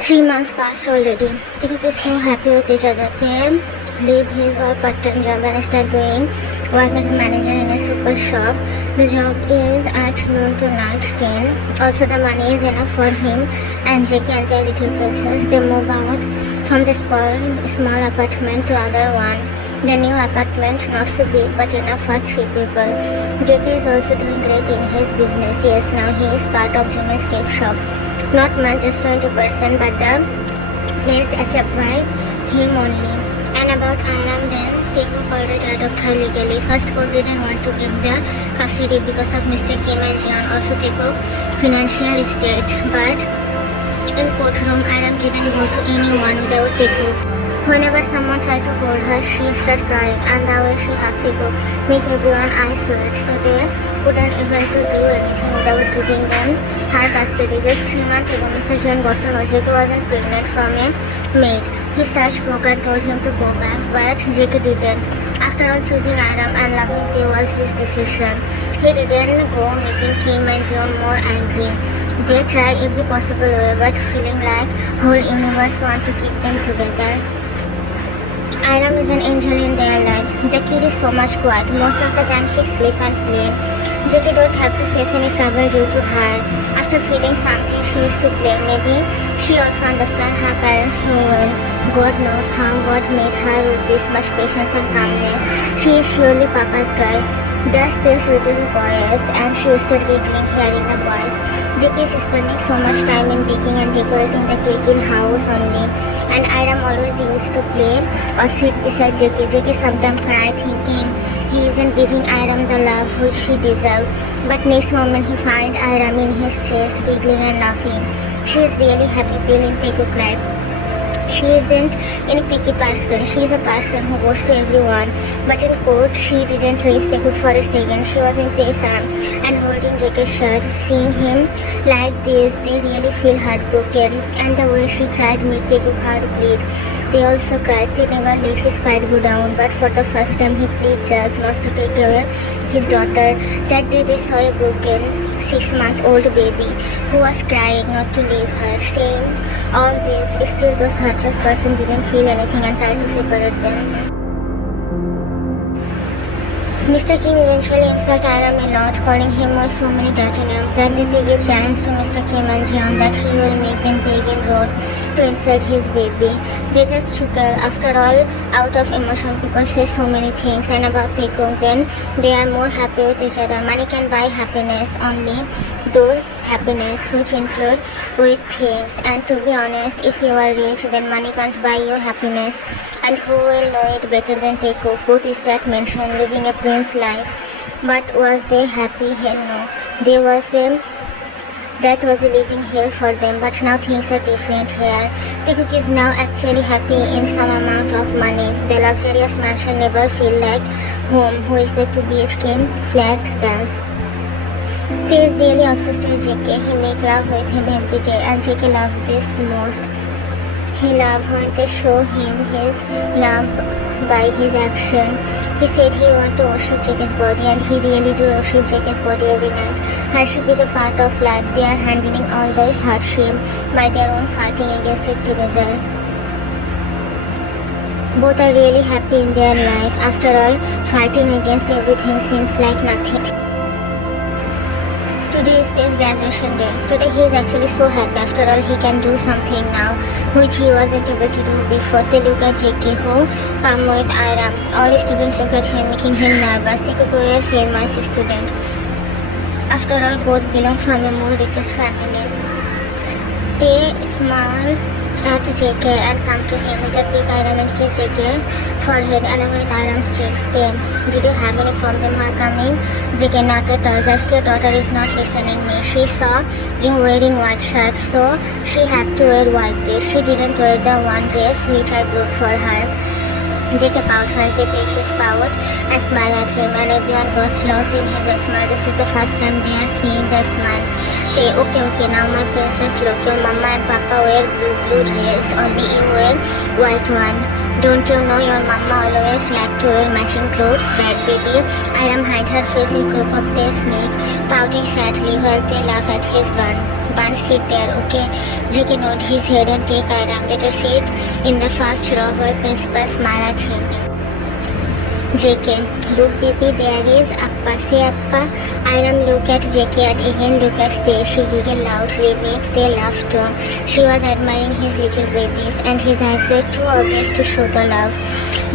3 months passed already. They were so happy with each other. They leave his or part-time job and start doing work as a manager in a super shop. The job is at noon to night 10. Also the money is enough for him and Jake and their little princess. They move out from the small apartment to other one. The new apartment not so big but enough for 3 people. Jake is also doing great in his business. Yes, now he is part of Jimmy's cake shop. Not much, just 20%, but the place is up by him only. And about Iram then, Keiko called her to adopt her legally. First court didn't want to give the custody because of Mr. Kim and John. Also they took financial state, but in courtroom Iram didn't go to anyone without Keiko. Whenever someone tried to hold her, she started crying, and the way she hugged Keiko made everyone eyes sweat, so they couldn't even to do anything without giving them her custody. Just 3 months ago, Mr. Chen got to know Jake wasn't pregnant from a maid. He searched Cook and told him to go back, but Jake didn't. After all, choosing Iram and loving Kay was his decision. He didn't go, making Kim and John more angry. They tried every possible way, but feeling like whole universe want to keep them together. Iram is an angel in their life. The kid is so much quiet. Most of the time she sleeps and plays. Jackie don't have to face any trouble due to her. After feeling something, she used to play. Maybe she also understands her parents so well. God knows how God made her with this much patience and calmness. She is surely Papa's girl. Does this little boys, and she started giggling hearing the voice. Jackie is spending so much time in baking and decorating the cake in house only. And Iram always used to play or sit beside Jackie. Jackie sometimes cried thinking he isn't giving Iram the love which she deserved. But next moment he finds Iram in his chest giggling and laughing. She is really happy feeling Pegu cried. She isn't any picky person. She is a person who goes to everyone. But in court, she didn't leave Tekut for a second. She was in Tay's arm and holding Jake's shirt. Seeing him like this, they really feel heartbroken. And the way she cried made Tekut's heart bleed. They also cried. They never let his pride go down. But for the first time, he pleaded judge not to take away his daughter. That day, they saw a broken 6-month-old baby who was crying not to leave her. Saying all this, still those heartless person didn't feel anything and tried to separate them. Mr. Kim eventually insulted Iram a lot, calling him with so many dirty names. That day they gave challenge to Mr. Kim and Jeon that he will make them beg in road to insult his baby. They just chuckle. After all, out of emotion, people say so many things. And about Taekwondo, then they are more happy with each other. Money can buy happiness, only those happiness which include with things. And to be honest, if you are rich, then money can't buy you happiness. And who will know it better than Taekwondo? Both start mentioning living a prince life. But was they happy? Hell no. That was a living hell for them, but now things are different here. Taekwondo is now actually happy in some amount of money. The luxurious mansion never feel like home, which the 2 BHK flat does. He is really obsessed with JK. He make love with him every day, and JK loves this most. He loves when they show him his love by his action. He said he wants to worship JK's body, and he really do worship JK's body every night. Hardship is a part of life. They are handling all this hardship by their own, fighting against it together. Both are really happy in their life. After all, fighting against everything seems like nothing. Today is his graduation day. Today he is actually so happy. After all, he can do something now which he wasn't able to do before. They look at JK who come with Iram. All the students look at him, making him nervous. They could be a famous student. After all, both belong from a more richest family. They smile at JK and come to him with a big Iram and kiss JK forehead along with Iram's cheeks. Them. Did you have any problem while coming? JK, not at all. Just your daughter is not listening me. She saw you wearing white shirt, so she had to wear white dress. She didn't wear the one dress which I brought for her. JK pouted when they pick his pout and smile at him, and everyone goes lost in his smile. This is the first time they are seeing the smile. Okay, now my princess, look, your mama and papa wear blue dress, only you wear white one. Don't you know your mama always like to wear matching clothes? Bad baby. Iram hide her face in crook of their snake, pouting sadly while they laugh at his bun. Bun, sit there, okay? JK nod his head and take Iram. Let her sit in the first row while principal smile at him. JK, look baby, there is Appa, say Appa. Iram look at JK and again look at they. She giggled loudly, make they laugh too. She was admiring his little babies and his eyes were too obvious to show the love.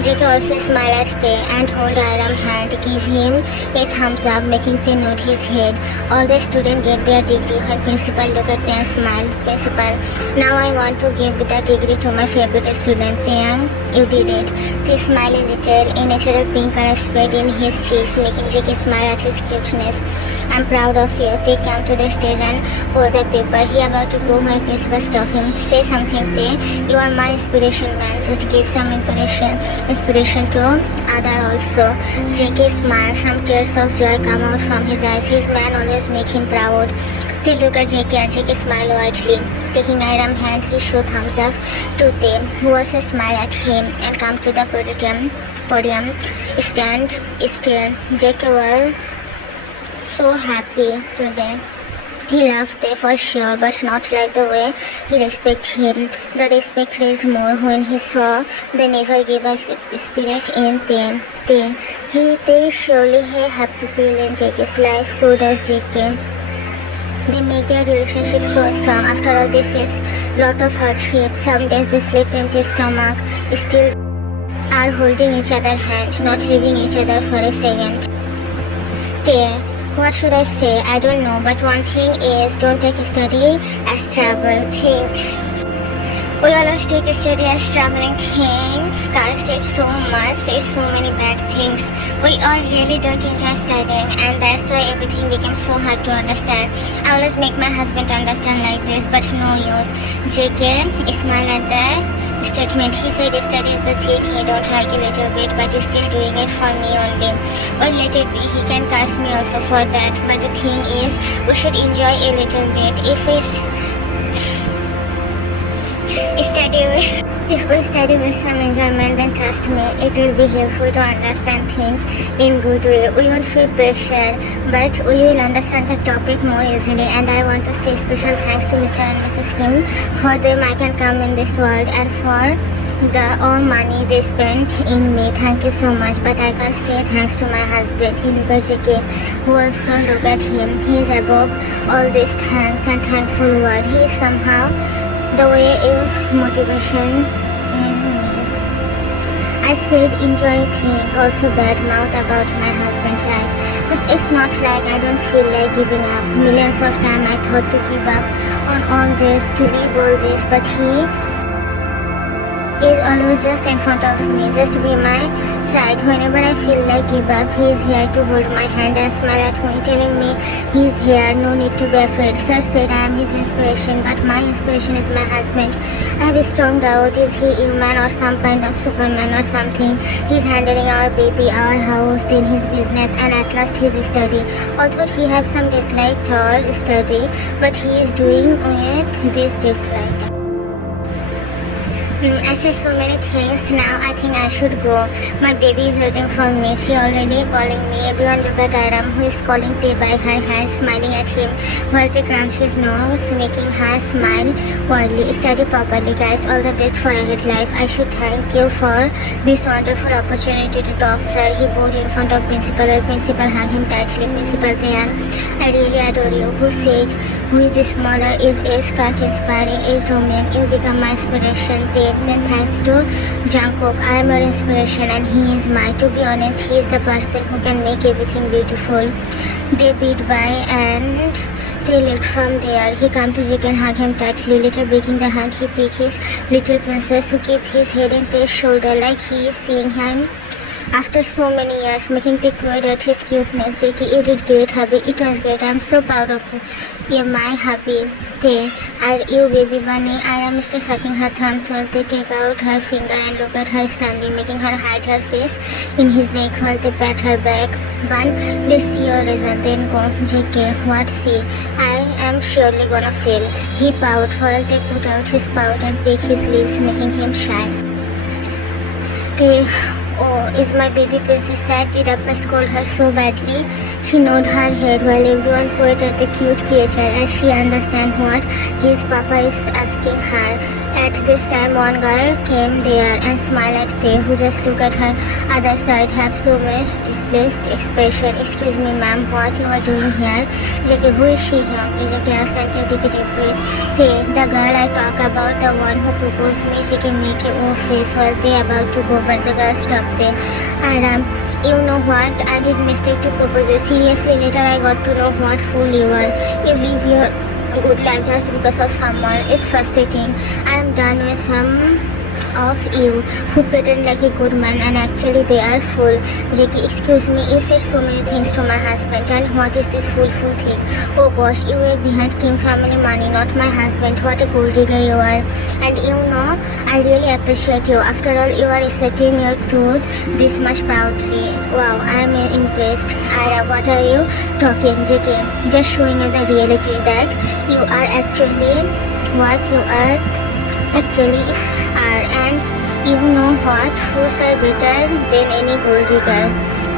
JK also smiled at they and hold Iram's hand, give him a thumbs up, making they nod his head. All the students get their degree when principal look at them and smile. Principal, now I want to give the degree to my favorite student. Then you did it. They smile a little, a natural pink color spread in his cheeks, making JK smile at his cuteness. I'm proud of you. They come to the stage and hold the paper. He about to go when principal stop him. Say something, Tay. You are my inspiration, man. Just give some inspiration to other also. JK smiles. Some tears of joy come out from his eyes. His man always make him proud. They look at JK and JK smile widely. Taking Iram's hand, he showed thumbs up to them, who also smiled at him and come to the podium. Stand still. JK was so happy today. He loved them for sure, but not like the way he respected him. The respect raised more when he saw they never gave us spirit in them. They surely have happy feel in JK's life, so does JK. They make their relationship so strong. After all, they face lot of hardship. Some days they sleep empty stomach, still are holding each other's hand, not leaving each other for a second. What should I say? I don't know, but one thing is, don't take study as trouble. We always take study as troubling thing. Carl said so much, said so many bad things. We all really don't enjoy studying, and that's why everything became so hard to understand. I always make my husband understand like this, but no use. JK smiled at the statement. He said study is the thing he don't like a little bit, but he's still doing it for me only. Well, let it be. He can curse me also for that, but the thing is, we should enjoy a little bit. If we study with some enjoyment, then trust me, it will be helpful to understand things in good way. We won't feel pressure, but we will understand the topic more easily. And I want to say special thanks to Mr. and Mrs. Kim. For them I can come in this world, and for the all money they spent in me. Thank you so much. But I can't say thanks to my husband. He look at JK, who also look at him. He is above all this thanks and thankful word. He is somehow the way of motivation in me. I said enjoy thing, also bad mouth about my husband, right? But it's not like I don't feel like giving up. Millions of times I thought to give up on all this, to leave all this, but he is always just in front of me, just to be my side. Whenever I feel like give up, he is here to hold my hand and smile at me, telling me he is here, no need to be afraid. Sir said I am his inspiration, but my inspiration is my husband. I have a strong doubt, is he human or some kind of superman or something? He is handling our baby, our house, then his business, and at last his study. Although he have some dislike for study, but he is doing with this dislike. I said so many things. Now I think I should go. My baby is waiting for me. She already calling me. Everyone look at Iram, who is calling Tay by her hand, smiling at him while they crunch his nose, making her smile wildly. Study properly, guys. All the best for ahead life. I should thank you for this wonderful opportunity to talk, sir. He bowed in front of principal. Or principal hung him tightly. Principal Tayan, I really adore you. Who said who is smaller is age can't inspiring age domain. You become my inspiration. Then thanks to Jungkook, I am your inspiration and he is mine. To be honest, he is the person who can make everything beautiful. They beat by and they left from there. He came to Jake and hug him tightly. Later breaking the hug, he picked his little princess, who kept his head in his shoulder like he is seeing him After so many years, making the quote at his cuteness, JK, you did great, hubby. It was great. I'm so proud of you. You're my hubby. They are you, baby bunny. I am Mr. sucking her thumbs while they take out her finger and look at her standing, making her hide her face in his neck while they pat her back. Bun, let's see your result, then go. JK, what see? I am surely gonna fail. He pouted while they put out his pout and pecked his lips, making him shy. They, oh, is my baby princess sad? Did Appa scold her so badly? She nodded her head while everyone quoted the cute creature as she understood what his papa is asking her. At this time, one girl came there and smiled at they, who just looked at her other side, have so much displeased expression. Excuse me, ma'am, what you are doing here? JK, who is she, Youngie? JK asked and take a deep breath. They, the girl I talk about, the one who proposed me. JK make a O face while they about to go, but the girl stopped them. Iram, you know what? I did mistake to propose you. Seriously, later I got to know what fool you are. You leave your good life just because of someone. It's frustrating. I am done with some of you who pretend like a good man and actually they are fool. JK, excuse me, you said so many things to my husband, and what is this foolful thing? Oh gosh, you were behind Kim family money, not my husband. What a gold digger you are. And you know, I really appreciate you. After all, you are asserting your truth this much proudly. Wow, I am impressed. Ira, what are you talking? JK, just showing you the reality that you are actually what you are actually are, and you know what, fools are better than any gold digger,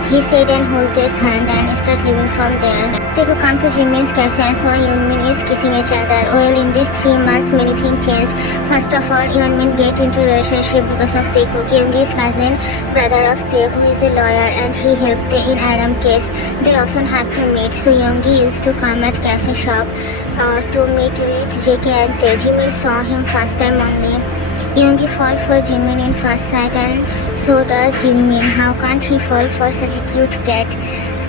he said and held his hand and started leaving from there. They could come to Jimin's cafe and saw Yeonmin is kissing each other. Well, in these 3 months, many things changed. First of all, Yeonmin get into relationship because of Tae, Kyunggi's cousin, brother of Tae, who is a lawyer, and he helped Tae in Iram case. They often have to meet, so Youngie used to come at cafe shop to meet with JK and Tae. Jimin saw him first time only. Youngie fall for Jimin in first sight, and so does Jimin. How can't he fall for such a cute cat?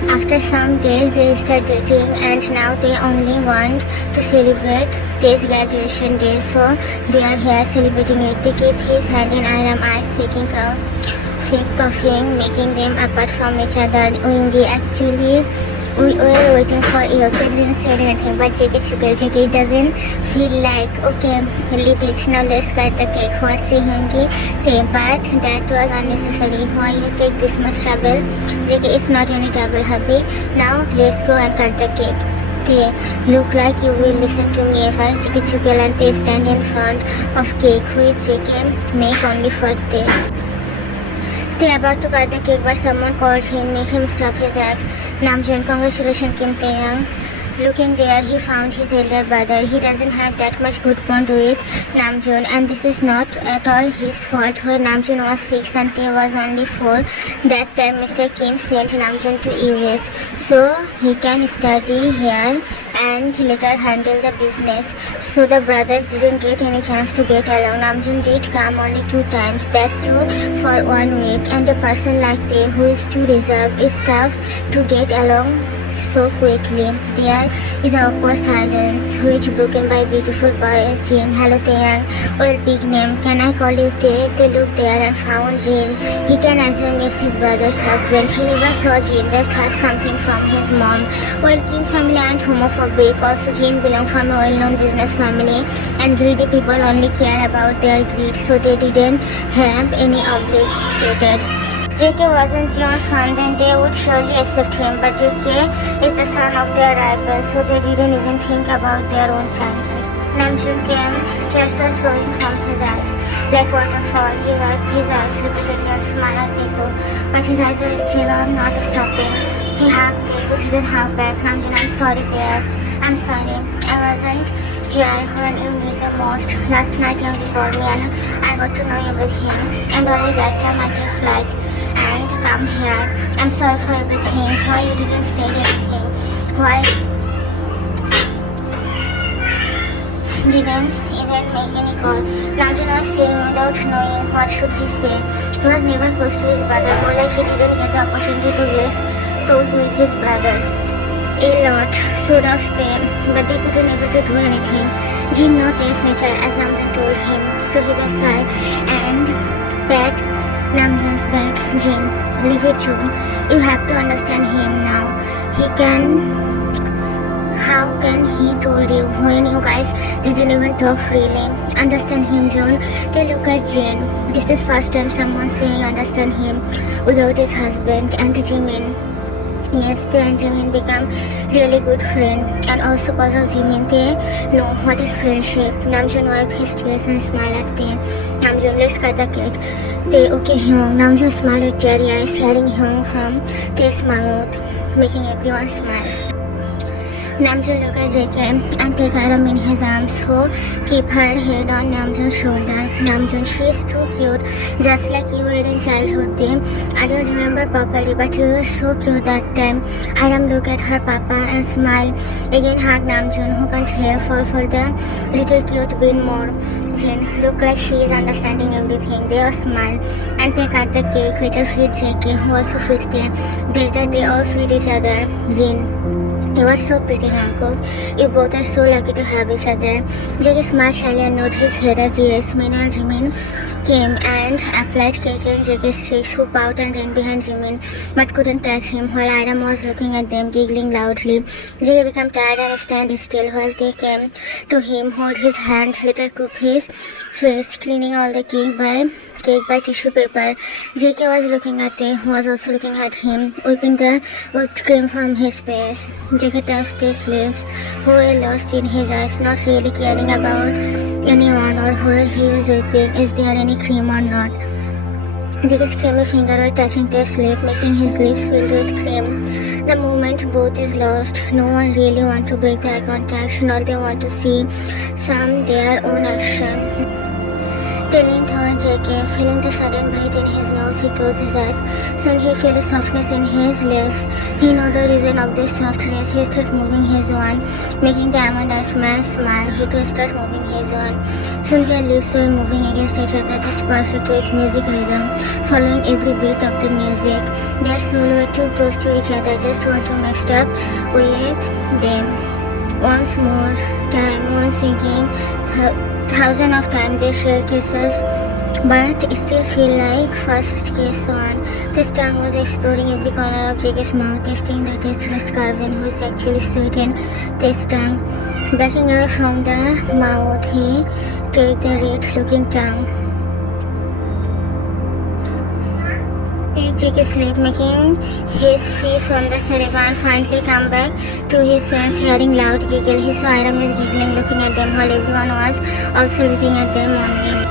After some days, they start dating, and now they only want to celebrate Tae's graduation day, so they are here celebrating it. They keep his hand in Iram's eyes, speaking of fake coughing, making them apart from each other. Youngie, actually, we were waiting for you. They didn't say anything, but JK doesn't feel like, okay, leave it. Now let's cut the cake. What's the Youngie? But that was unnecessary. Why you take this much trouble? JK, it's not any trouble, hubby. Now let's go and cut the cake. They look like you will listen to me ever. JK and they stand in front of cake, which JK make only for Tae. They about to cut the cake, but someone called him, make him stop his act. Namjoon, congratulations, Kim Taeyang. Looking there, he found his elder brother. He doesn't have that much good bond with Namjoon, and this is not at all his fault. When Namjoon was 6 and Tae was only 4, that time Mr. Kim sent Namjoon to US so he can study here and later handle the business. So the brothers didn't get any chance to get along. Namjoon did come only 2 times, that too for 1 week, and a person like Tae who is too reserved, it's tough to get along so quickly. There is an awkward silence, which broken by beautiful boy Jin. Hello Taeyang. Well, big name. Can I call you Tae? They looked there and found Jin. He can assume it's his brother's husband. He never saw Jin, just heard something from his mom. Well, Kim family and homophobic. Also, Jin belonged from a well-known business family, and greedy people only care about their greed, so they didn't have any obligated. JK wasn't Jeon's son, then they would surely accept him, but JK is the son of their rival, so they didn't even think about their own childhood. Namjoon came, tears are flowing from his eyes like waterfall. He wiped his eyes repeatedly and smiled at Tae, but his eyes were still not stopping. He hugged Tae, who didn't hug back. Namjoon, I'm sorry, dear. I'm sorry. I wasn't here when you need the most. Last night you called me and I got to know everything, and only that time I took flight and come here. I'm sorry for everything. Why you didn't say anything? Why didn't even make any call? Namjoon was saying without knowing what should he say. He was never close to his brother, more like he didn't get the opportunity to get close with his brother. A lot, so does Tae, but they couldn't able to do anything. Jin knows Tae's nature, as Namjoon told him, so he just sighed and pat Namjoon's back. Jin, leave it, June. You have to understand him now. How can he told you when you guys didn't even talk freely? Understand him, June. They look at Jin. This is first time someone saying understand him without his husband and Jimin. Yes, they and Jimin become really good friend, and also cause of Jimin they know what is friendship. Namjoon wipe his tears and smile at them. Namjoon, let's cut the cake. They okay Hyung. Namjoon smile with teary eyes, hearing Hyung from his mouth, making everyone smile. Namjoon look at JK and take Iram in his arms, who keep her head on Namjoon's shoulder. Namjoon, she is too cute, just like you were in childhood. I don't remember properly, but you were so cute that time. Iram look at her papa and smile. Again hug Namjoon, who can't help fall for the little cute bit more. Jin look like she is understanding everything. They all smile and they cut the cake. Later feed JK, who also feed them. Later they all feed each other. Jin, you are so pretty, Jungkook. You both are so lucky to have each other. JK smiled shyly and nodded his head as yes. Meanwhile, Jimin came and applied cake in JK's cheeks, who bowed and ran behind Jimin, but couldn't touch him, while Iram was looking at them, giggling loudly. JK became tired and stand still while they came to him, hold his hand, later cook his face, cleaning all the cake by tissue paper. JK was looking at them, who was also looking at him, wiping the whipped cream from his face. JK touched his lips, who were lost in his eyes, not really caring about anyone or where he was whipping. Is there any cream or not? JK's creamy finger was touching his lip, making his lips filled with cream. The moment both is lost, no one really want to break the eye contact, nor they want to see their own action. They leaned toward JK, feeling the sudden breath in his nose. He closed his eyes. Soon he felt a softness in his lips. He knew the reason of this softness. He started moving his one, making the almond eyes man smile. He too started moving his one. Soon their lips were moving against each other, just perfect with music rhythm, following every beat of the music. Their souls were too close to each other, just want to mix up with them. Once more time, once again, thousands of times they shared kisses, but still feel like first kiss one. This tongue was exploring every corner of JK's mouth, tasting the tasteless Carvin, who is actually sweet in this tongue. Backing away from the mouth, he take the red-looking tongue. JK sleep, making his free from the saliva and finally come back to his sense, hearing loud giggle. He saw Iram is giggling, looking at them, while everyone was also looking at them only.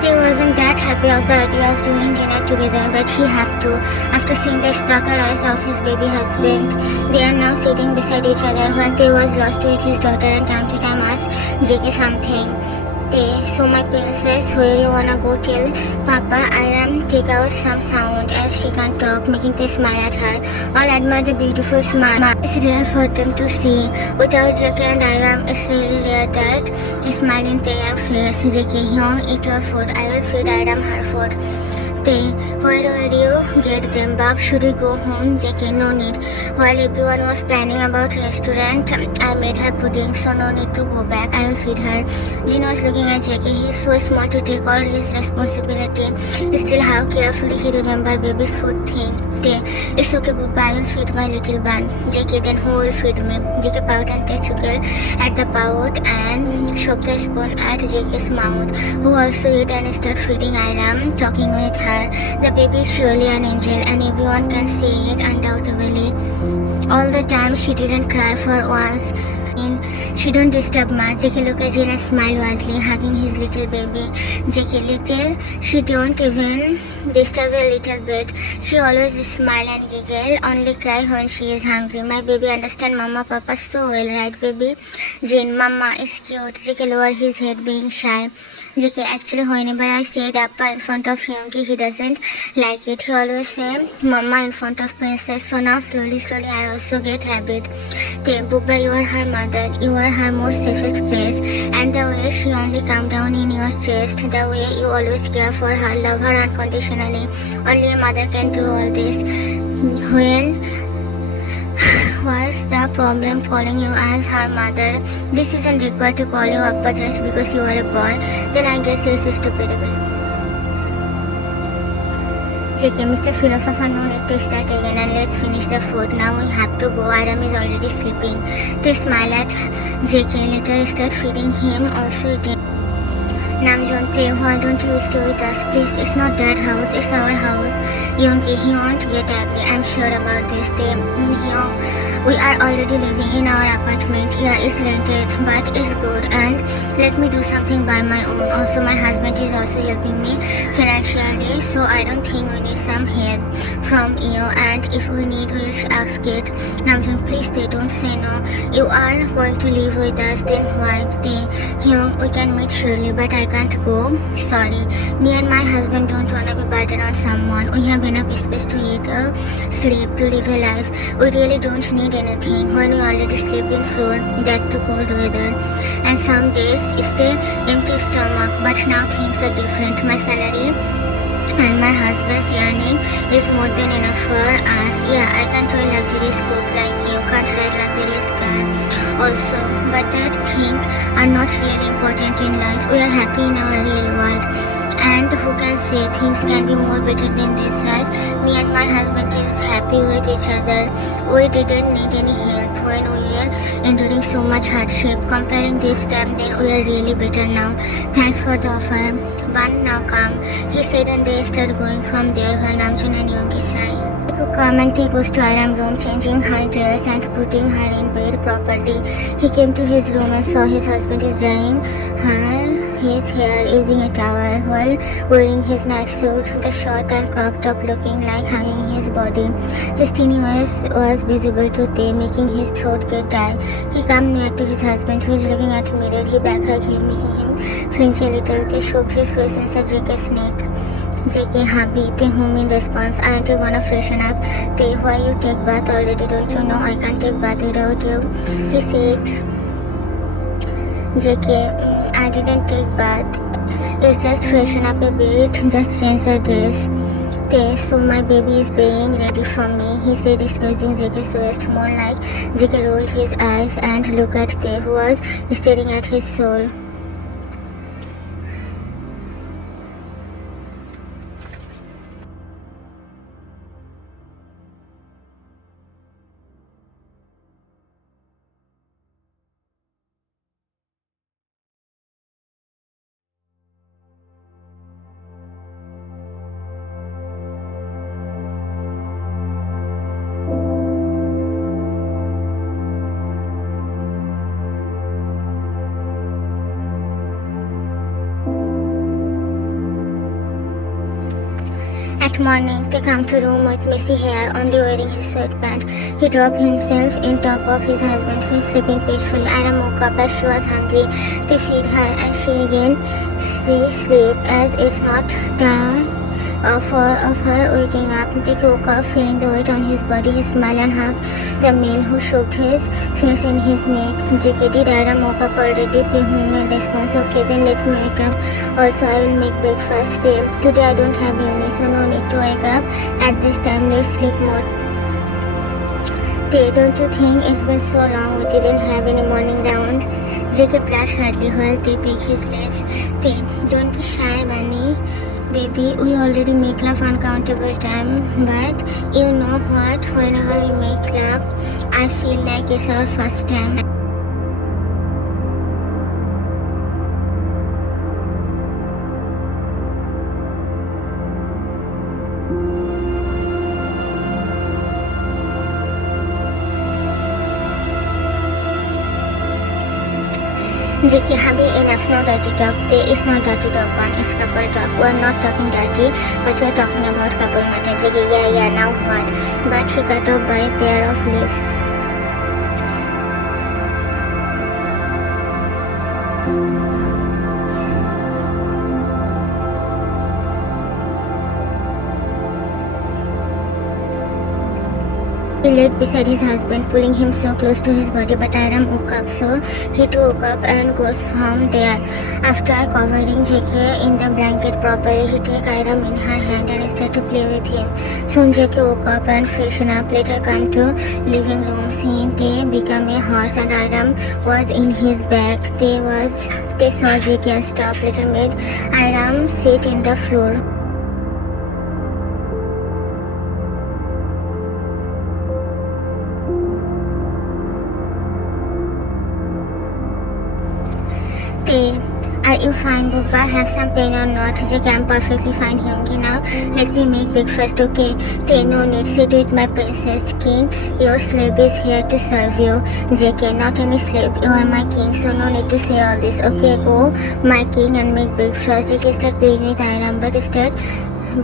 He wasn't that happy of the idea of doing dinner together, but he had to. After seeing the sparkle eyes of his baby husband, they are now sitting beside each other when they was lost with his daughter and time to time asked JK something. So my princess, where you wanna go till Papa? Iram take out some sound as she can't talk, making them smile at her. All admire the beautiful smile. It's rare for them to see. Without JK and Iram, it's really rare that they smile in their young face. JK, Hyung, eat your food. I will feed Iram her food. Where you get them, Bob? Should we go home? JK, no need. While everyone was planning about restaurant, I made her pudding, so no need to go back. I will feed her. Jin was looking at JK. He is so smart to take all his responsibility. Still, how carefully he remembered baby's food thing. It's okay, Papa. I will feed my little bun. JK, then who will feed me? JK pout and they chuckle at the pout and shoved the spoon at JK's mouth, who also ate and started feeding Iram, talking with her. The baby is surely an angel, and everyone can see it undoubtedly. All the time she didn't cry for once. She don't disturb much. JK look at Jin and smile widely, hugging his little baby. JK, little, she don't even disturb a little bit. She always smile and giggle, only cry when she is hungry. My baby understand Mama, Papa so well, right baby? Jin, Mama is cute. JK lower his head, being shy. JK, actually whenever I say Appa in front of Hyungi, he doesn't like it. He always say Mama in front of Princess. So now slowly I also get habit. Bubba, you are her mother. You are her most safest place. And the way she only come down in your chest, the way you always care for her, love her unconditionally. Only a mother can do all this. When a problem calling you as her mother. This isn't required to call you Appa just because you are a boy. Then I guess it's stupid. JK, Mr. Philosopher, no need to start again and let's finish the food. Now we have to go. Iram is already sleeping. They smile at JK. Later start feeding him. Also eating. Namjoon, why don't you stay with us? Please, it's not that house, it's our house. Yoongi, he won't get angry. I'm sure about this. Hyung, we are already living in our apartment. Yeah, it's rented, but it's good. And let me do something by my own. Also, my husband is also helping me financially, so I don't think we need some help from you. And if we need, we'll ask it. Namjoon, please, they don't say no. You are going to live with us, then why? Hyung, we can meet surely, but I can't go. Sorry. Me and my husband don't want to be burdened on someone. We have enough space to eat, sleep, to live a life. We really don't need anything when we already sleep in floor, that too cold weather. And some days stay empty stomach, but now things are different. My salary and my husband's earning is more than enough for us. Yeah, I can't wear luxurious clothes like you, can't ride luxurious car also, but that things are not really important in life. We are happy in our real world, and who can say things can be more better than this, right? Me and my husband is happy with each other. We didn't need any help when we were enduring so much hardship. Comparing this time, then we are really better now. Thanks for the offer. Ban, now come, he said, and they started going from there while Namjoon and Yoongi sighed. Come and he goes to Iram's room, changing her dress and putting her in bed properly. He came to his room and saw his husband is drying his hair using a towel while wearing his night suit, the short and crop top looking like hanging his body. His teeny voice was visible to them, making his throat get dry. He came near to his husband, who is looking at him mirror. He backhugged him, making him flinch a little. They shoved his face inside JK's neck. JK, hubby, they whom in response, aren't you gonna freshen up? They, why you take bath already? Don't you know I can't take bath without you? He said. JK, I didn't take bath. It's just freshen up a bit, just change the dress. They, so my baby is being ready for me, he said, squeezing JK's waist more like. JK rolled his eyes and looked at They, who was staring at his soul. At morning, they come to room with messy hair, only wearing his sweatpants. He dropped himself in top of his husband, who is sleeping peacefully. Iram woke up as she was hungry. They feed her, and she again sleep as it's not time of her waking up. Jake woke up, feeling the weight on his body. He smiled and hugged the male, who shoved his face in his neck. Jake, did Iram woke up already? The human response, okay, then let me wake up. Also, I will make breakfast. Today I don't have uni, so no need to wake up at this time. Let's sleep more. Don't you think it's been so long we didn't have any morning round? Jacob blushed hardly while they pick his lips. Don't be shy, Bunny. Baby, we already make love uncountable time, but you know what? Whenever we make love, I feel like it's our first time. JK, hubby, enough, no dirty talk. It's not dirty talk, one, it's couple talk. We're not talking dirty, but we're talking about couple matter. JK, yeah, now what? But he cut off by a pair of lips. He laid beside his husband, pulling him so close to his body, but Iram woke up, so he too woke up and goes from there. After covering JK in the blanket properly, he takes Iram in her hand and starts to play with him. Soon JK woke up and freshen up. Later come to living room scene. They become a horse and Iram was in his back. They saw JK and stopped. Later made Iram sit in the floor. Are you fine, Bubba? Have some pain or not? JK, I'm perfectly fine, Hyungi. Now, let me make breakfast, okay? No need. Sit with my princess. King, your slave is here to serve you. JK, not any slave. You are my king, so no need to say all this. Okay, go, my king, and make breakfast. JK start playing with Iram,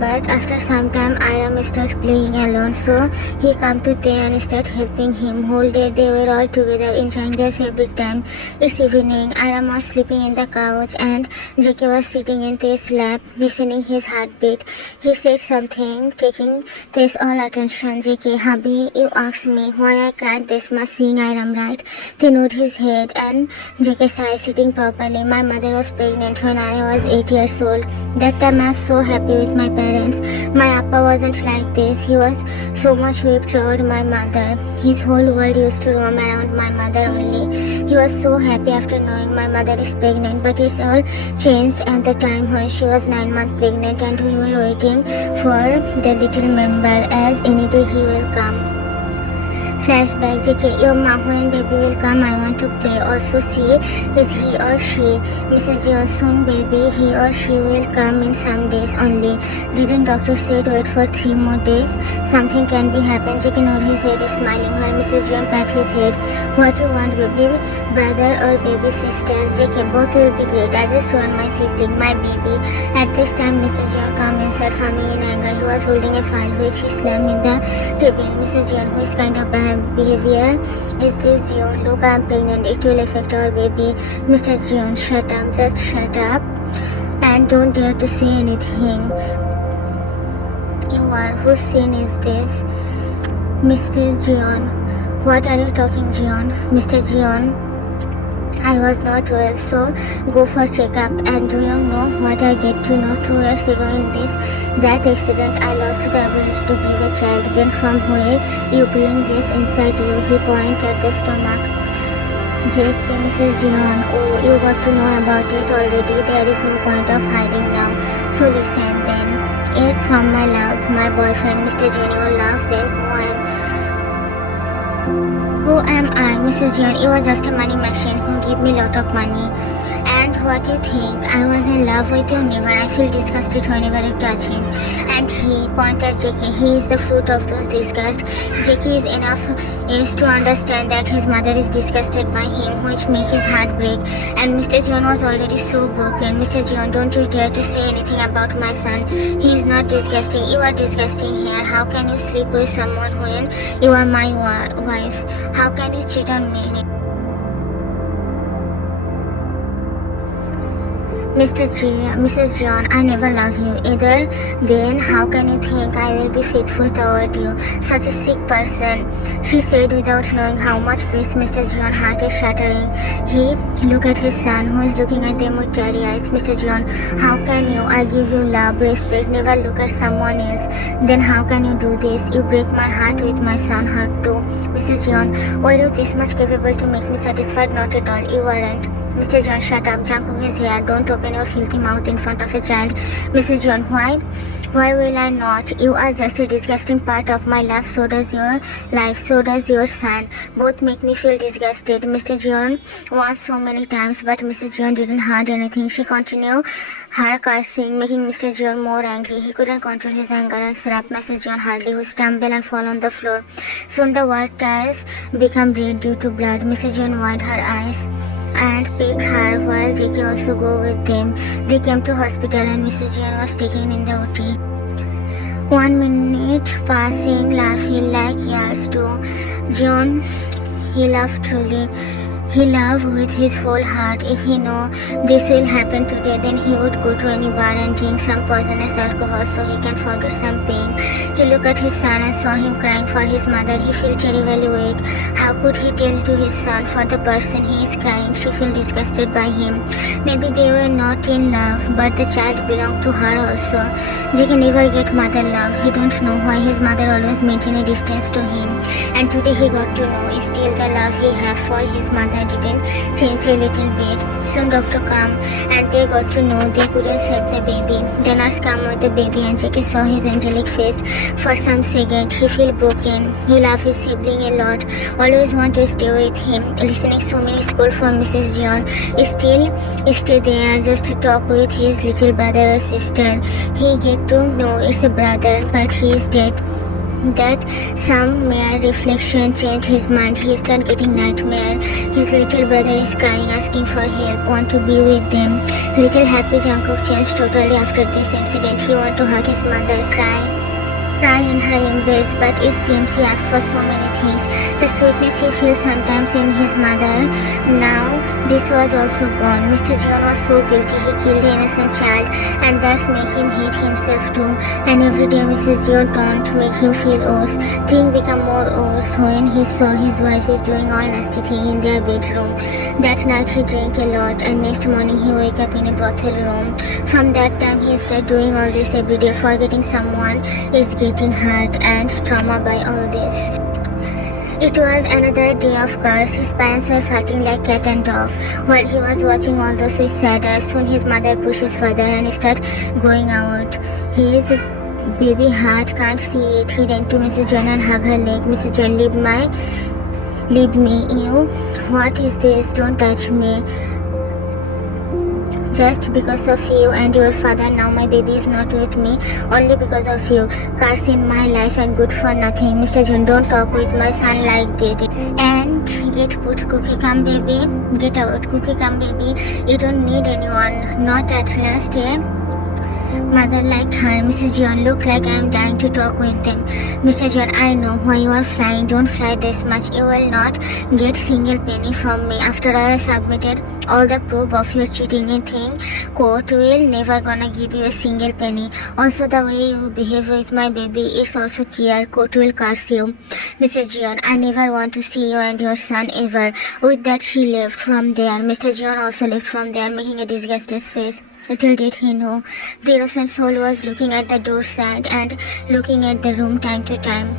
but after some time Iram started playing alone, so he come to Tay and start helping him. Whole day they were all together enjoying their favorite time. It's evening. Iram was sleeping in the couch and JK was sitting in Tay's lap listening his heartbeat. He said something, taking Tay's all attention. JK, hubby, you asked me why I cried this much seeing Iram, right? Tay nodded his head and JK sighed, sitting properly. My mother was pregnant when I was 8 years old. That time I was so happy with my parents. My appa wasn't like this. He was so much whipped toward my mother. His whole world used to roam around my mother only. He was so happy after knowing my mother is pregnant, but it's all changed at the time when she was 9 months pregnant and we were waiting for the little member, as any day he will come. Flashback. JK, your ma, when baby will come, I want to play. Also see, is he or she? Mrs. John, soon baby, he or she will come in some days only. Didn't doctor said wait for 3 more days? Something can be happen. JK nodded his head, smiling while Mrs. John pat his head. What you want, baby brother or baby sister? JK, both will be great. I just want my sibling, my baby. At this time, Mr. John came inside, frowning in anger. He was holding a file which he slammed in the table. Mrs. John, who is kind of bad behavior is this, Jion? Look, I'm pregnant. It will affect our baby. Mr. Jion, shut up. Just shut up and don't dare to say anything. You are. Whose sin is this? Mr. Jion. What are you talking, Jion? Mr. Jion, I was not well, so go for checkup. And do you know what I get to know 2 years ago in that accident? I lost the ability to give a child. Then from where you bring this inside you? He pointed at the stomach. JK, Mrs. Jihan, oh, you got to know about it already. There is no point of hiding now. So listen then. It's from my love, my boyfriend, Mr. Jihan. Your love, then who am I? Mrs. John, you are just a money machine who give me lot of money. And what you think? I was in love with you? Never. I feel disgusted whenever you touch him. And he pointed JK. He is the fruit of those disgust. JK is enough is to understand that his mother is disgusted by him, which makes his heart break. And Mr. John was already so broken. Mr. John, don't you dare to say anything about my son. He is not disgusting. You are disgusting here. How can you sleep with someone when you are my wife? How can you cheat on me? Mrs. John, I never love you either. Then how can you think I will be faithful toward you? Such a sick person, she said without knowing how much peace Mr. John heart is shattering. He looked at his son, who is looking at them with teary eyes. Mr. John, how can you? I give you love, respect, never look at someone else. Then how can you do this? You break my heart with my son's heart too. Mrs. John, were you this much capable to make me satisfied? Not at all. You weren't. Mr. John, shut up. Jungkook is here. Don't open your filthy mouth in front of a child. Mrs. John, why? Why will I not? You are just a disgusting part of my life. So does your life. So does your son. Both make me feel disgusted. Mr. John once so many times, but Mrs. John didn't hurt anything. She continued her cursing, making Mr. John more angry. He couldn't control his anger and slapped Mrs. John hardly, who stumbled and fall on the floor. Soon the white tiles became red due to blood. Mrs. John wiped her eyes and pick her while JK also go with them. They came to hospital and Mrs. John was taken in the OT. 1 minute passing, laughing like years to John. He laughed truly. He loved with his whole heart. If he knew this will happen today, then he would go to any bar and drink some poisonous alcohol so he can forget some pain. He looked at his son and saw him crying for his mother. He felt terribly weak. How could he tell to his son for the person he is crying? She felt disgusted by him. Maybe they were not in love, but the child belonged to her also. Jake never get mother love. He don't know why his mother always maintained a distance to him. And today he got to know still the love he had for his mother didn't change a little bit. Soon doctor come and they got to know they couldn't save the baby. The nurse come with the baby and Jackie saw his angelic face. For some second he felt broken. He loved his sibling a lot. Always want to stay with him. Listening so many school from Mrs. John. Still stay there just to talk with his little brother or sister. He get to know it's a brother but he is dead. That some mere reflection changed his mind. He started getting nightmare. His little brother is crying, asking for help, want to be with them. Little happy Jungkook changed totally after this incident. He want to hug his mother, cry in her embrace, but it seems he asks for so many things. The sweetness he feels sometimes in his mother, now this was also gone. Mr. Jeon was so guilty. He killed the innocent child and that made him hate himself too. And every day Mrs. Jeon turned to make him feel worse. Things become more worse when he saw his wife is doing all nasty thing in their bedroom. That night he drank a lot and next morning he woke up in a brothel room. From that time he started doing all this every day, forgetting someone is getting hurt and trauma by all this. It was another day of curse. His parents were fighting like cat and dog. While he was watching all those with sad eyes, soon his mother pushes further and starts going out. His baby heart can't see it. He ran to Mrs. John and hugged her leg. Mrs. John, leave me, you. What is this? Don't touch me. Just because of you and your father, now my baby is not with me. Only because of you. Curse in my life and good for nothing. Mr. John, don't talk with my son like that. And get put, cookie come baby. Get out, cookie come baby. You don't need anyone. Not at last, eh? Mother like her. Mrs. John, look like I am dying to talk with them. Mr. John, I know why you are flying. Don't fly this much. You will not get single penny from me. After I submitted all the proof of your cheating thing, court will never gonna give you a single penny. Also the way you behave with my baby is also clear. Court will curse you. Mrs. John, I never want to see you and your son ever. With that she left from there. Mr. John also left from there, making a disgusted face. Little did he know, the innocent soul was looking at the door sad and looking at the room time to time.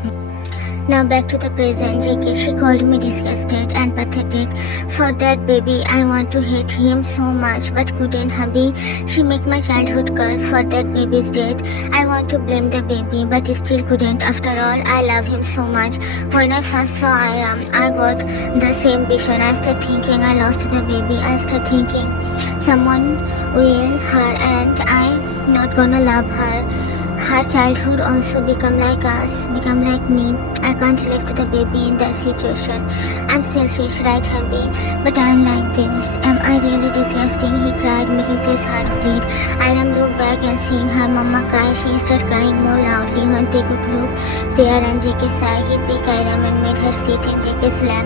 Now back to the present. JK, she called me disgusted and pathetic. For that baby, I want to hate him so much, but couldn't, hubby. She make my childhood curse for that baby's death. I want to blame the baby, but still couldn't. After all, I love him so much. When I first saw Iram, I got the same vision. I started thinking I lost the baby. I started thinking someone will her and I not gonna love her. Her childhood also become like us, become like me. I can't live to the baby in that situation. I'm selfish, right, hubby? But I'm like this. Am I really disgusting? He cried, making his heart bleed. Iram looked back and seeing her mama cry, she started crying more loudly. When they could look there and JK sighed, he picked Iram and made her sit in JK's lap.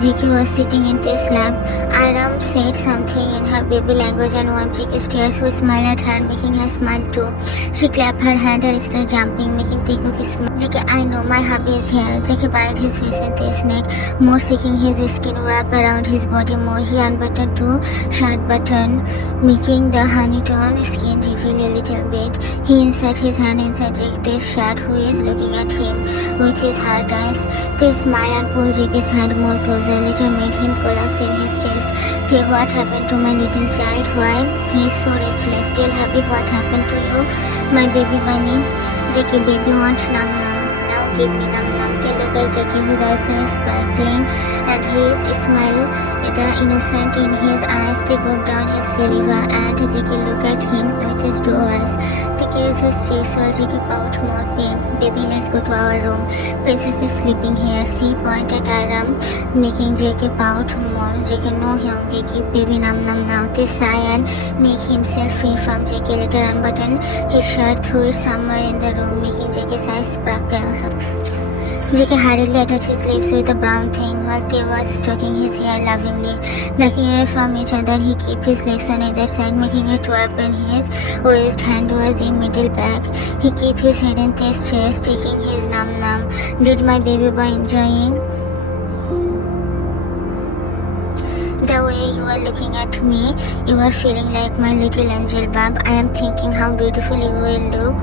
JK was sitting in his lap. Iram said something in her baby language and warmed JK's tears, who smiled at her, making her smile too. She clapped her hand and started jumping, making Taekook smile. JK, I know my hubby is here. JK buried his face into his neck, more seeking his skin wrap around his body more. He unbuttoned two shirt button, making the honey-tone skin reveal a little bit. He inserted his hand inside JK's shirt, who is looking at him with his hard eyes. They smiled and pulled JK's hand more closer. Later made him collapse in his chest. Hey, what happened to my little child? Why? He is so restless. Tell hubby what happened to you, my baby bunny. JK, baby want num num. Now give me num num. They look at JK, whose eyes are sparkling, and his smile, the innocent in his eyes. They go down his saliva, and JK look at him with his two eyes. They kiss his cheeks, while JK pout more. Baby, let's go to our room. Princess is sleeping here. She pointed at Iram, making JK pout more. JK, no, Hyunggi, give baby num num now. They sigh and make himself free from JK. Later unbutton his shirt, threw it somewhere in the room, making JK's eyes sparkle. JK hurriedly attached his lips with the brown thing while Tay was stroking his hair lovingly. Backing away from each other, he kept his legs on either side, making a twerp when his waist hand was in middle back. He kept his head in Tay's chest, taking his num-num. Did my baby boy enjoying the way you are looking at me? You are feeling like my little angel, bub. I am thinking how beautiful you will look.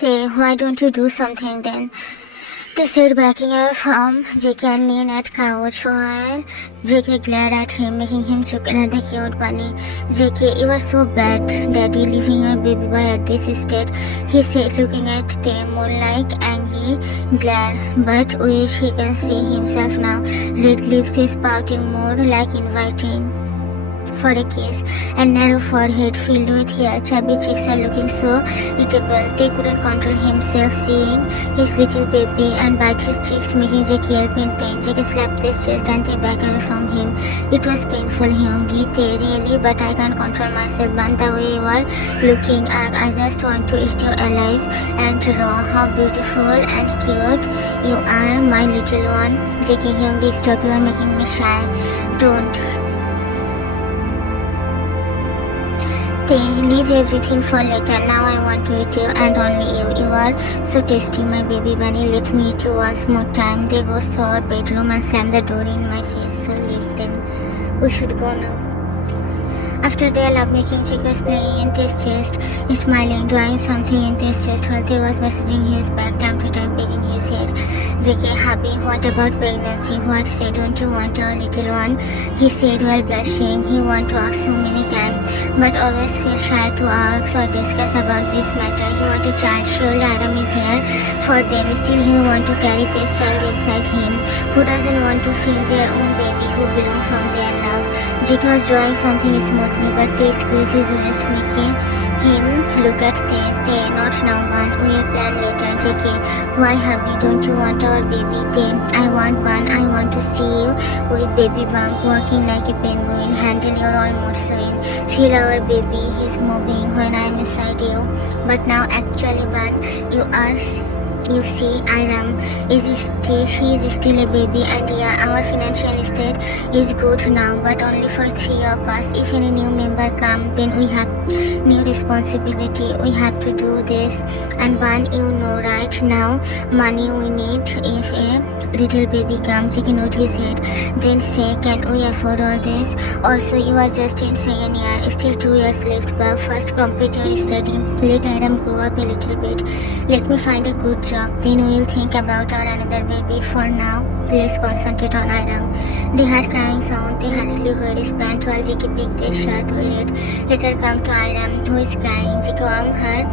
Tay, why don't you do something then? They said, backing away from JK and leaned at couch while JK glared at him, making him chuckle at the cute bunny. JK, you are so bad, daddy, leaving your baby boy at this state, he said, looking at them more like angry glare, but wish he can see himself now. Red lips is pouting more like inviting for a kiss, and narrow forehead filled with hair. Chubby cheeks are looking so eatable. They couldn't control himself seeing his little baby and bite his cheeks, making Jackie yelp in pain. Jackie slapped his chest and they back away from him. It was painful, Hyungi. They really, but I can't control myself. But the way you are looking, I just want to eat you alive and raw. How beautiful and cute you are, my little one. Jackie, Hyungi, stop, you are making me shy. Don't. They leave everything for later. Now I want to eat you and only you. You are so tasty, my baby bunny. Let me eat you once more time. They go to our bedroom and slam the door in my face. So leave them. We should go now. After their lovemaking, Chick was playing in Tay's chest, smiling, drawing something in Tay's chest while Tay was massaging his back, time to time picking his head. JK, hubby, what about pregnancy? What say, don't you want a little one? He said while blushing. He want to ask so many times, but always feel shy to ask or discuss about this matter. He want a child. Surely Iram is here for them. Still he want to carry this child inside him. Who doesn't want to feel their own baby who belong from their love? JK was drawing something smoothly, but they squeezed his waist, making him look at Tay. Not now, Ban. We'll plan later. JK, why hubby? Don't you want our baby? Tay, I want Ban. I want to see you with baby bump, walking like a penguin, handle your all mood swing. Feel our baby, he's moving when I'm inside you. But now actually, Ban, you see, Iram she is still a baby, and yeah, our financial state is good now, but only for 3 of us. If any new member come, then we have new responsibility. We have to do this. And Ban, you know right now, money we need if a little baby comes. You can nod his head. Then say, can we afford all this? Also, you are just in second year, still 2 years left, but first complete your study. Let Iram grow up a little bit. Let me find a good job. Then we will think about our another baby. For now, let's concentrate on Iram. They had crying sound. They hurriedly wear his pant while JK picked their shirt, wear it. Let her come to Iram, who is crying. JK warmed her,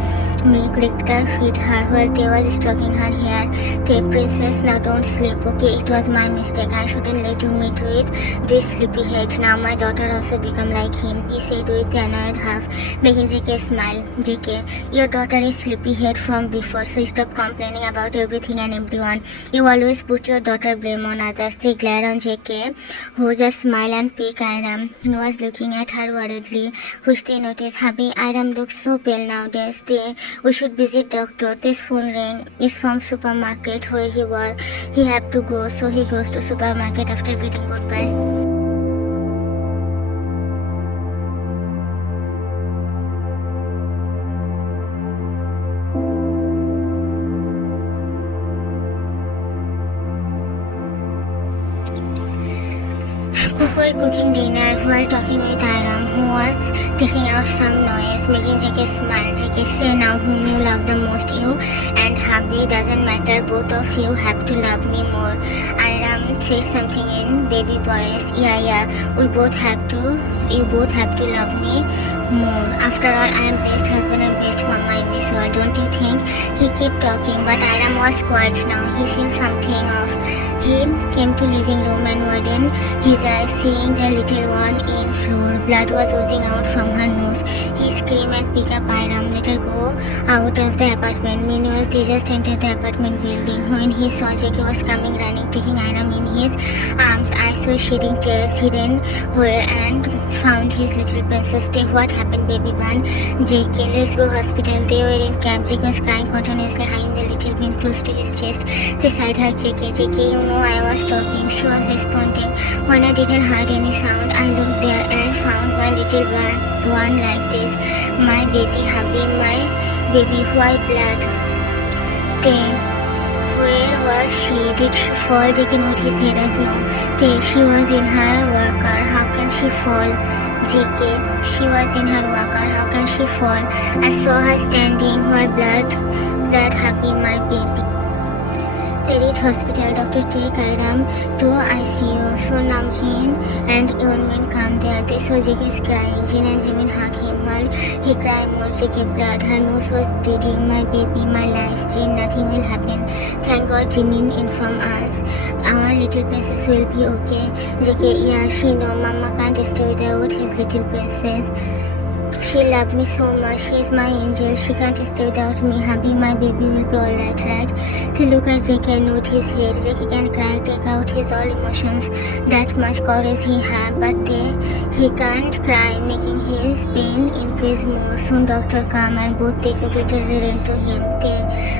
licked her, feed her while Tay was stroking her hair. Tay, princess, now don't sleep, okay? It was my mistake. I shouldn't let you meet with this sleepyhead. Now my daughter also become like him, he said with an annoyed half, making JK smile. JK, your daughter is sleepyhead from before, so stop complaining about everything and everyone. You always put your daughter blame on others. They glared on JK, who just smiled and picked Iram, who was looking at her worriedly, which they noticed. Hubby, Iram looks so pale nowadays. We should visit doctor. This phone rang. It's from supermarket where he work. He have to go, so he goes to supermarket after bidding goodbye. Cook was cooking dinner while talking with Iram, who was taking out some noise, making JK smile. JK, say now whom you love the most, you and hubby. Doesn't matter, both of you have to love me more. Iram said something in baby voice. Yeah, you both have to love me more. After all, I am best husband and best mama in this world. Don't you think? He keep talking, but Iram was quiet now. He feels something off. He came to living room and widened his eyes, seeing the little one in floor. Blood was oozing out from her nose. He screamed and picked up Iram. Let her go out of the apartment. Meanwhile, Tejas entered the apartment building. When he saw JK was coming running, taking Iram in his arms, eyes were shedding tears. He ran where and found his little princess. Say, what happened, baby bun? JK, let's go hospital. They were in cab. JK was crying continuously, hiding the little bin close to his chest. They side hugged JK. JK, you know I was talking. She was responding. When I didn't hear any sound, I looked there and found my little one like this. My baby hubby, my baby white blood. Where was she? Did she fall? JK nodded his head as no. She was in her worker. How can she fall? JK, she was in her worker. How can she fall? I saw her standing. Her blood happy, my baby. They reach hospital. Doctor take Iram to ICU. So Namjin and Eunmin come there. They saw JK is crying. Jin and Jimin hug him while he cried more. JK blood. Her nose was bleeding. My baby, my life. Jin, nothing will happen. Thank God Jimin informed us. Our little princess will be okay. JK, yeah, she know. Mama can't stay without his little princess. She loved me so much. She's my angel. She can't stay without me. Hubby, my baby will be alright, right? They look at JK and note his hair. JK can cry, take out his all emotions. That much courage he had, but he can't cry, making his pain increase more. Soon doctor come and both take a glitter into him.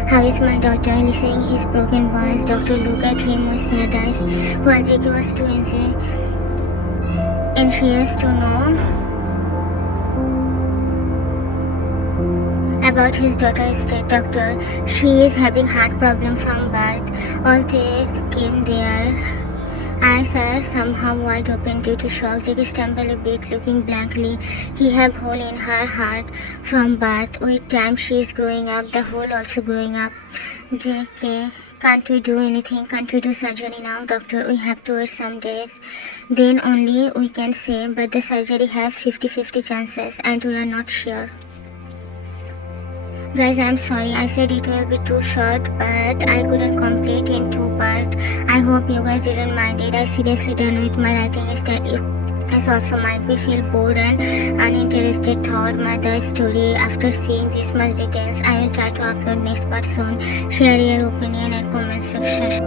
How is my daughter? Listening his broken voice, doctor look at him with sad eyes. While JK was too anxious to know about his daughter's state. Doctor, she is having heart problem from birth. All they came there. Eyes are somehow wide open due to shock. JK stumbled a bit, looking blankly. He have hole in her heart from birth. With time she is growing up, the hole also growing up. JK, can't we do anything? Can't we do surgery now? Doctor, we have to wait some days. Then only we can say, but the surgery have 50-50 chances and we are not sure. Guys, I'm sorry, I said it will be too short, but I couldn't complete in 2 parts. I hope you guys didn't mind it. I seriously done with my writing style. You guys also might be feel bored and uninterested thought the story after seeing this much details. I will try to upload next part soon. Share your opinion and comment section.